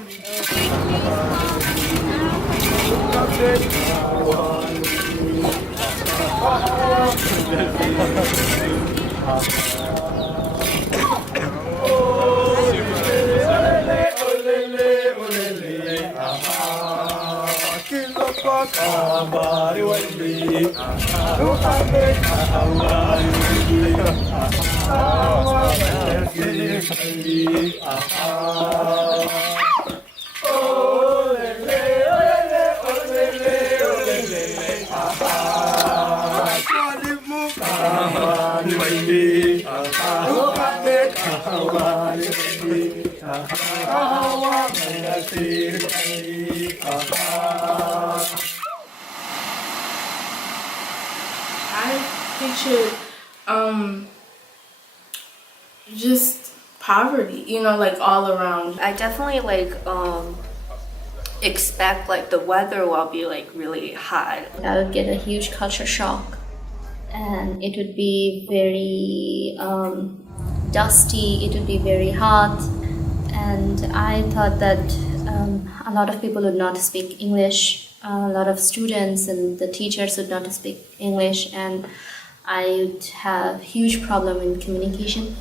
I pictured just poverty, like all around. I definitely expect the weather will be really hot. I would get a huge culture shock, and it would be very dusty, it would be very hot, and I thought that a lot of people would not speak English, a lot of students and the teachers would not speak English, and I would have huge problem in communication.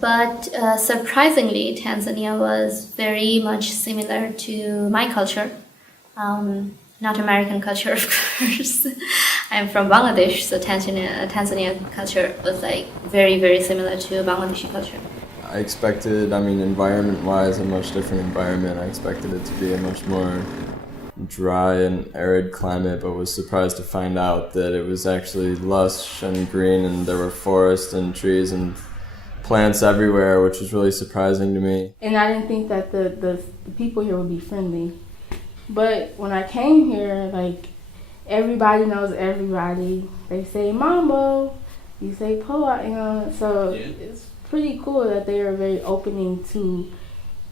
But surprisingly, Tanzania was very much similar to my culture. Not American culture, of course. I'm from Bangladesh, so Tanzania culture was very, very similar to Bangladeshi culture. I expected, environment-wise, a much different environment. I expected it to be a much more dry and arid climate, but was surprised to find out that it was actually lush and green, and there were forests and trees and plants everywhere, which was really surprising to me. And I didn't think that the people here would be friendly. But when I came here, everybody knows everybody. They say mambo, you say poa, so it's pretty cool that they are very opening to,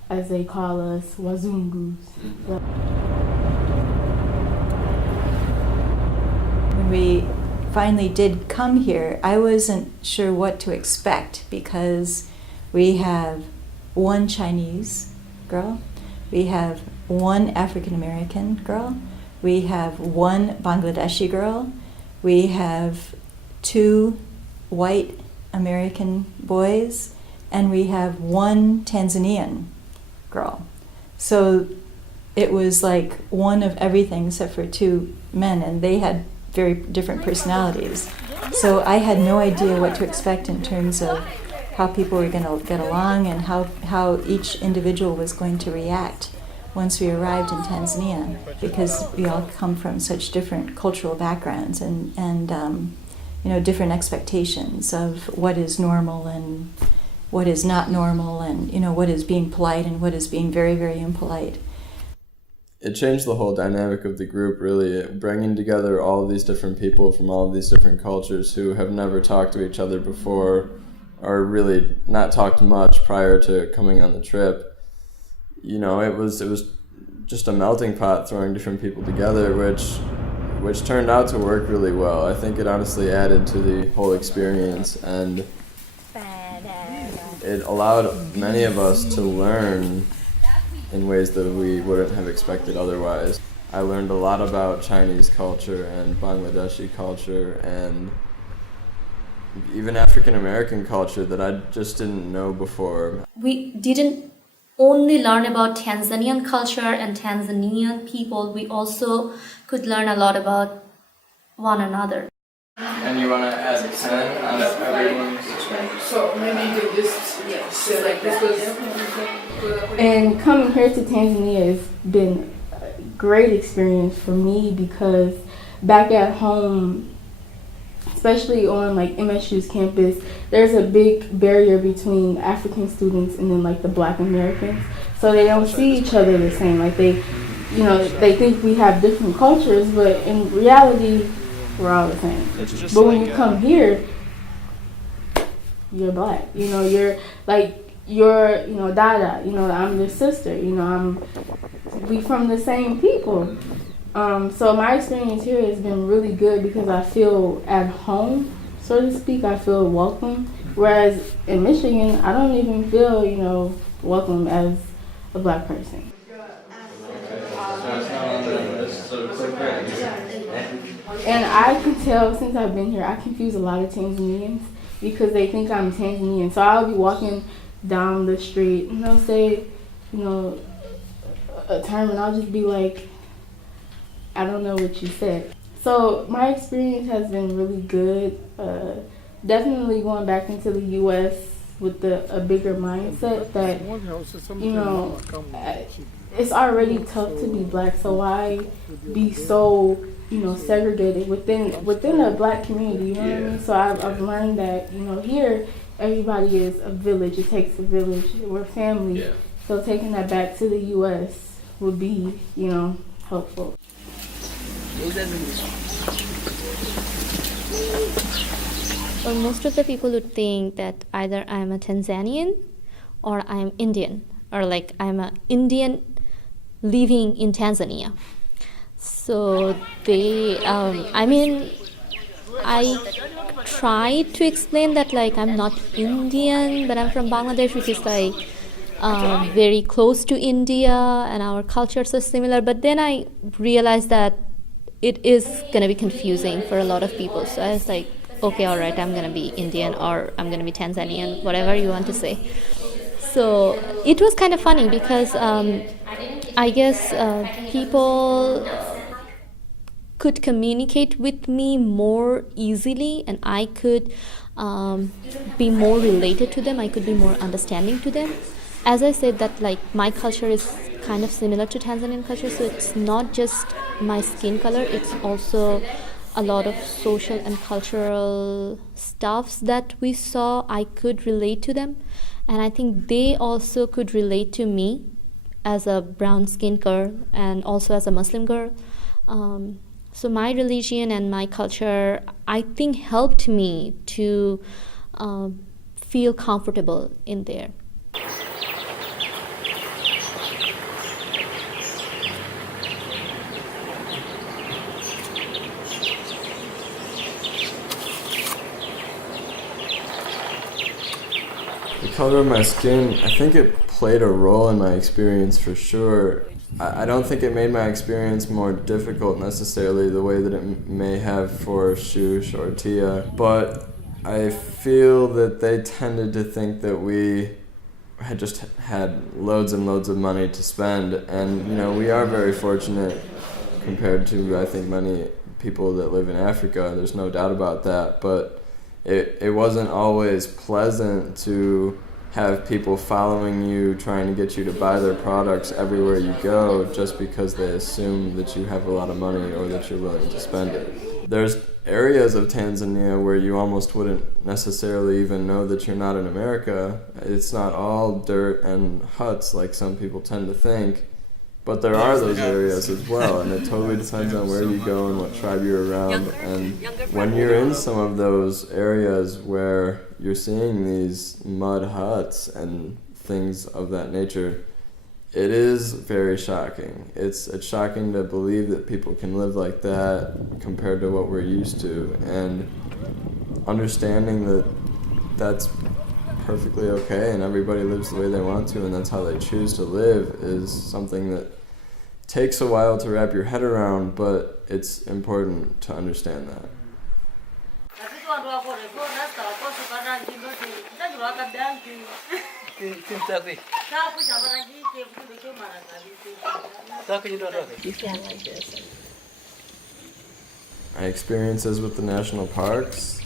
as they call us, wazungus. When we finally did come here, I wasn't sure what to expect because we have one Chinese girl, we have one African American girl, we have one Bangladeshi girl, we have two white American boys, and we have one Tanzanian girl. So it was one of everything except for two men, and they had very different personalities. So I had no idea what to expect in terms of how people were going to get along and how each individual was going to react once we arrived in Tanzania, because we all come from such different cultural backgrounds and different expectations of what is normal and what is not normal, and what is being polite and what is being very, very impolite. It changed the whole dynamic of the group, really, bringing together all of these different people from all of these different cultures who have never talked to each other before, or really not talked much prior to coming on the trip. It was just a melting pot throwing different people together, which turned out to work really well. I think it honestly added to the whole experience, and it allowed many of us to learn in ways that we wouldn't have expected otherwise. I learned a lot about Chinese culture and Bangladeshi culture and even African American culture that I just didn't know before. We didn't only learn about Tanzanian culture and Tanzanian people, we also could learn a lot about one another. And you want to add 10 on everyone's? So maybe you could just say this was. And coming here to Tanzania has been a great experience for me because back at home, especially on MSU's campus, there's a big barrier between African students and then the Black Americans. So they don't see each other the same. They think we have different cultures, but in reality, we're all the same. But when you come here, you're Black. You're Dada. I'm your sister. We from the same people. So my experience here has been really good because I feel at home, so to speak. I feel welcome. Whereas in Michigan, I don't even feel, welcome as a black person. And I can tell since I've been here, I confuse a lot of Tanzanians because they think I'm Tanzanian. So I'll be walking down the street and they'll say, a term, and I'll just be like, I don't know what you said. So my experience has been really good. Definitely going back into the U.S. with a bigger mindset that, it's already tough to be black, so why be so, segregated within a black community, you know what I mean? So I've learned that, here, everybody is a village. It takes a village. We're family. Yeah. So taking that back to the U.S. would be, helpful. Well, most of the people would think that either I'm a Tanzanian or I'm Indian, or like I'm an Indian living in Tanzania. So I tried to explain that like I'm not Indian, but I'm from Bangladesh, which is like very close to India, and our cultures are similar. But then I realized that it is going to be confusing for a lot of people. So I was like, okay, all right, I'm going to be Indian or I'm going to be Tanzanian, whatever you want to say. So it was kind of funny because I guess people could communicate with me more easily, and I could be more related to them. I could be more understanding to them. As I said, that like my culture is kind of similar to Tanzanian culture, so it's not just my skin color, it's also a lot of social and cultural stuffs that we saw. I could relate to them, and I think they also could relate to me as a brown skinned girl and also as a Muslim girl. So my religion and my culture, I think, helped me to feel comfortable in there. The color of my skin, I think it played a role in my experience for sure. I don't think it made my experience more difficult necessarily the way that it may have for Shush or Tia, but I feel that they tended to think that we had loads and loads of money to spend, and we are very fortunate compared to, I think, many people that live in Africa. There's no doubt about that, but it wasn't always pleasant to have people following you, trying to get you to buy their products everywhere you go just because they assume that you have a lot of money or that you're willing to spend it. There's areas of Tanzania where you almost wouldn't necessarily even know that you're not in America. It's not all dirt and huts like some people tend to think, but there are those areas as well, and it totally depends on where you go and what tribe you're around. And when you're in some of those areas where you're seeing these mud huts and things of that nature, it is very shocking. It's shocking to believe that people can live like that compared to what we're used to, and understanding that that's perfectly okay and everybody lives the way they want to and that's how they choose to live is something that takes a while to wrap your head around, but it's important to understand that. My experiences with the national parks,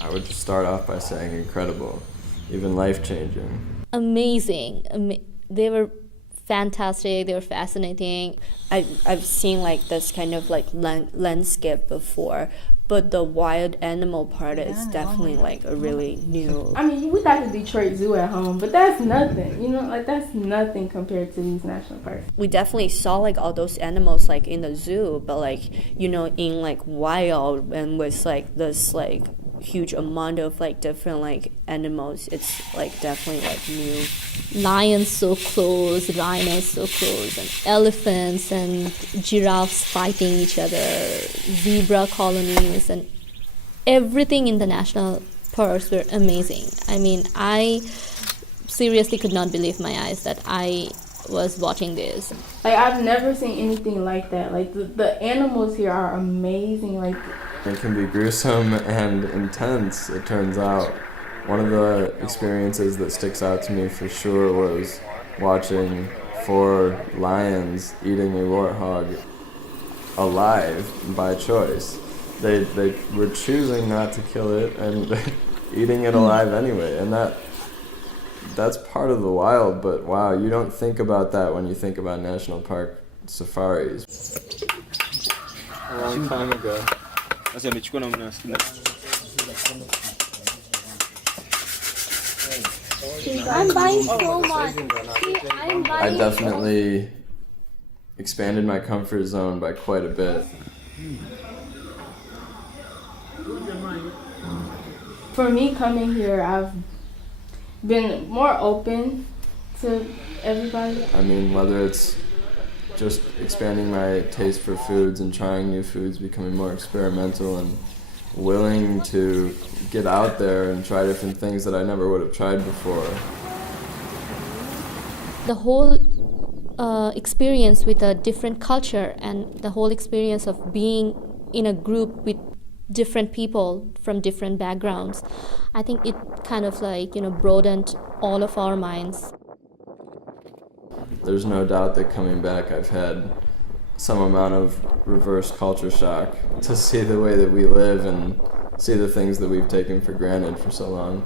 I would just start off by saying incredible, even life-changing. Amazing. They were fantastic. They were fascinating. I've seen like this kind of like landscape before, but the wild animal part is definitely like a really new. I mean, we got the Detroit Zoo at home, but that's nothing. That's nothing compared to these national parks. We definitely saw like all those animals like in the zoo, but like in like wild and with like this like huge amount of like different like animals, it's like definitely like new. Lions so close, rhinos so close, and elephants and giraffes fighting each other, zebra colonies, and everything in the national parks were amazing. I mean, I seriously could not believe my eyes that I was watching this. Like, I've never seen anything like that. Like, the animals here are amazing. Like, it can be gruesome and intense, it turns out. One of the experiences that sticks out to me for sure was watching 4 lions eating a warthog alive by choice. They were choosing not to kill it and eating it alive anyway, and that's part of the wild, but wow, you don't think about that when you think about national park safaris. A long time ago. I'm buying so much. I definitely expanded my comfort zone by quite a bit. for me coming here, I've been more open to everybody. I mean, whether it's just expanding my taste for foods and trying new foods, becoming more experimental and willing to get out there and try different things that I never would have tried before. The whole experience with a different culture and the whole experience of being in a group with different people from different backgrounds, I think it kind of broadened all of our minds. There's no doubt that coming back I've had some amount of reverse culture shock to see the way that we live and see the things that we've taken for granted for so long.